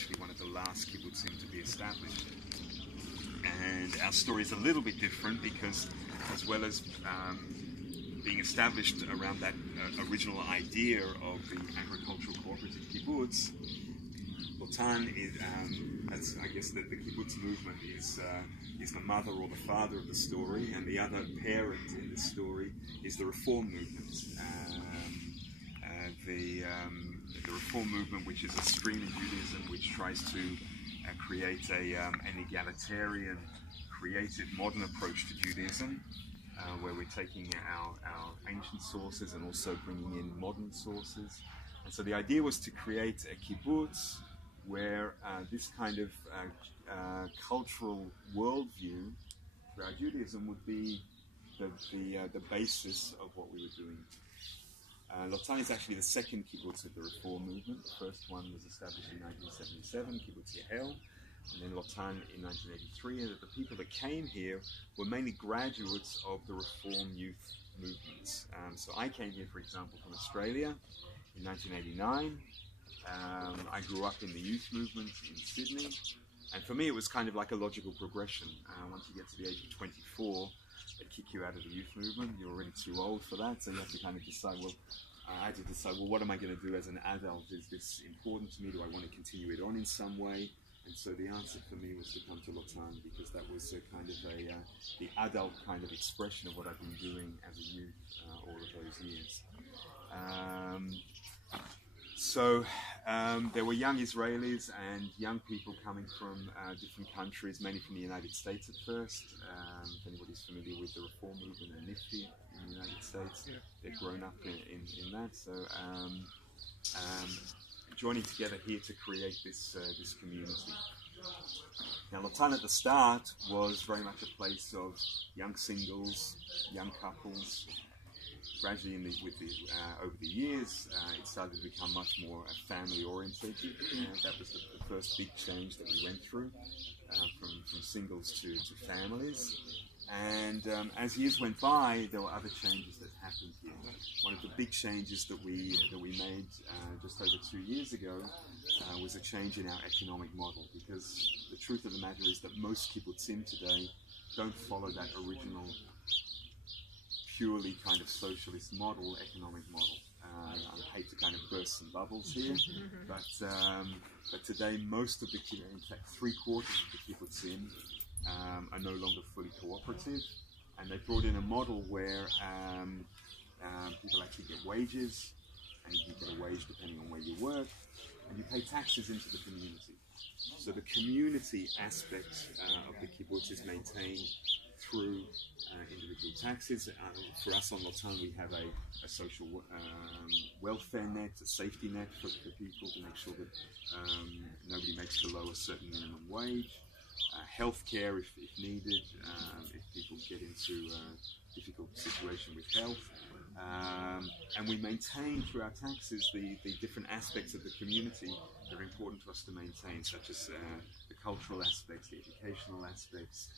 actually one of the last kibbutzim to be established. And our story is a little bit different because, as well as being established around that original idea of the agricultural cooperative kibbutz, Lotan is, as I guess the kibbutz movement is the mother or the father of the story, and the other parent in the story is the reform movement. The reform movement, which is a stream in Judaism, which tries to create an egalitarian, creative, modern approach to Judaism, where we're taking our ancient sources and also bringing in modern sources. And so the idea was to create a kibbutz where this kind of cultural worldview throughout Judaism would be the basis of what we were doing. Lotan is actually the second kibbutz of the reform movement. The first one was established in 1977, Kibbutz Yahel, and then Lotan in 1983. And the people that came here were mainly graduates of the reform youth movements. So I came here, for example, from Australia in 1989. I grew up in the youth movement in Sydney, and for me it was kind of like a logical progression. Once you get to the age of 24, they kick you out of the youth movement. You're already too old for that, so you have to kind of decide, well, I had to decide, well, what am I going to do as an adult? Is this important to me? Do I want to continue it on in some way? And so the answer for me was to come to Lotan, because that was a kind of the adult kind of expression of what I've been doing as a youth all of those years. So there were young Israelis and young people coming from different countries, mainly from the United States at first. If anybody's familiar with the reform movement and NIFTY in the United States, they've grown up in that. So joining together here to create this community. Now, Lotan at the start was very much a place of young singles, young couples. Gradually, over the years, it started to become much more family-oriented. That was the first big change that we went through, from singles to families. And as years went by, there were other changes that happened here. One of the big changes that we made just over 2 years ago was a change in our economic model, because the truth of the matter is that most kibbutzim today don't follow that original purely kind of socialist model, economic model. I hate to kind of burst some bubbles here, but today most of the, in fact 3/4 of the kibbutzim are no longer fully cooperative, and they brought in a model where people actually get wages, and you get a wage depending on where you work, and you pay taxes into the community. So the community aspect of the kibbutz is maintained through individual taxes. For us on Lotan, we have a social welfare net, a safety net for people to make sure that nobody makes below a certain minimum wage. Healthcare if needed, if people get into a difficult situation with health. And we maintain through our taxes the different aspects of the community that are important to us to maintain, such as the cultural aspects, the educational aspects,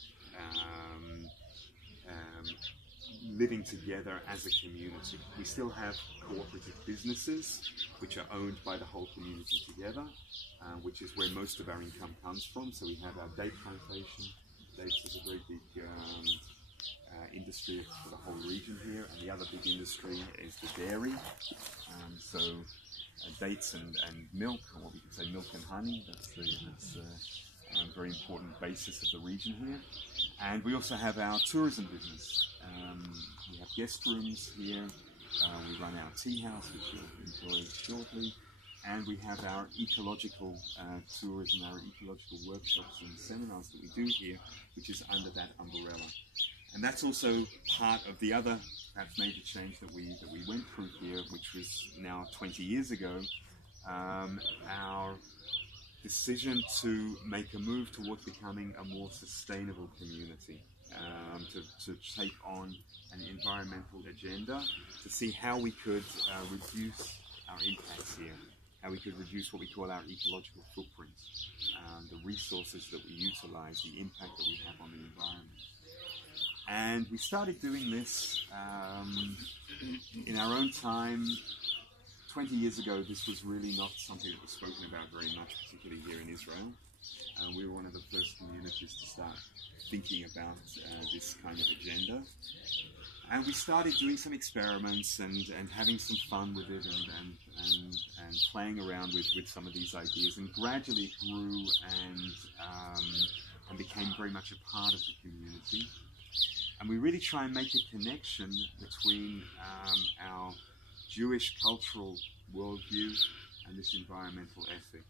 living together as a community. We still have cooperative businesses which are owned by the whole community together, which is where most of our income comes from. So we have our date plantation. Dates is a very big industry for the whole region here, and the other big industry is the dairy. So dates and milk, or what we could say milk and honey, that's a very important basis of the region here. And we also have our tourism business. We have guest rooms here, we run our tea house, which you'll enjoy shortly, and we have our ecological tourism, our ecological workshops and seminars that we do here, which is under that umbrella. And that's also part of the other perhaps major change that we went through here, which was now 20 years ago, our decision to make a move towards becoming a more sustainable community, to take on an environmental agenda, to see how we could reduce our impacts here, how we could reduce what we call our ecological footprint, the resources that we utilize, the impact that we have on the environment. And we started doing this in our own time 20 years ago, this was really not something that was spoken about very much, particularly here in Israel. We were one of the first communities to start thinking about this kind of agenda. And we started doing some experiments and having some fun with it and playing around with some of these ideas. And gradually it grew and became very much a part of the community. And we really try and make a connection between our Jewish cultural worldview and this environmental ethic,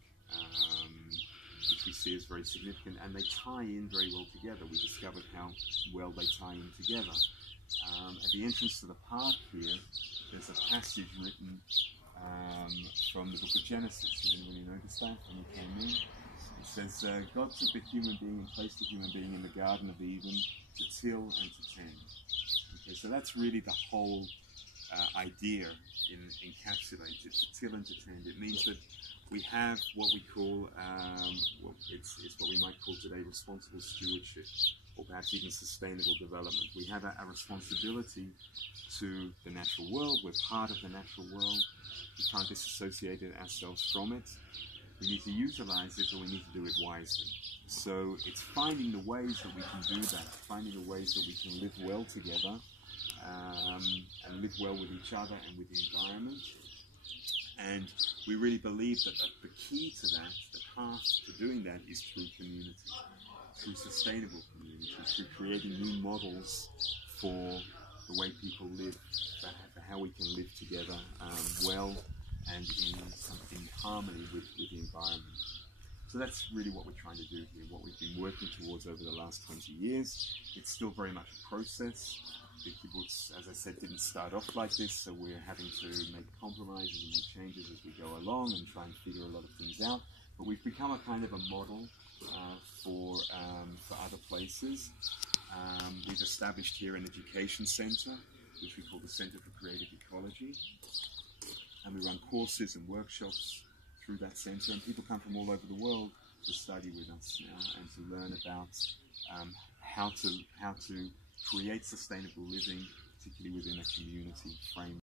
which we see as very significant, and they tie in very well together. We discovered how well they tie in together. At the entrance to the park here, there's a passage written from the book of Genesis. Did anybody notice that when you came in? It says, God took the human being and placed the human being in the Garden of Eden to till and to tend. Okay, so that's really the whole idea encapsulated, to till and to tend. It means that we have what we call, it's what we might call today responsible stewardship, or perhaps even sustainable development. We have a responsibility to the natural world. We're part of the natural world. We can't disassociate ourselves from it. We need to utilize it, but we need to do it wisely. So it's finding the ways that we can do that, finding the ways that we can live well together, and live well with each other and with the environment. And we really believe that the key to that, the path to doing that, is through community, through sustainable community, through creating new models for the way people live, for how we can live together well and in harmony with the environment. So that's really what we're trying to do here, what we've been working towards over the last 20 years. It's still very much a process. The kibbutz, as I said, didn't start off like this, so we're having to make compromises and make changes as we go along and try and figure a lot of things out. But we've become a kind of a model for other places. We've established here an education centre, which we call the Centre for Creative Ecology. And we run courses and workshops through that centre, and people come from all over the world to study with us now and to learn about how to create sustainable living, particularly within a community framework.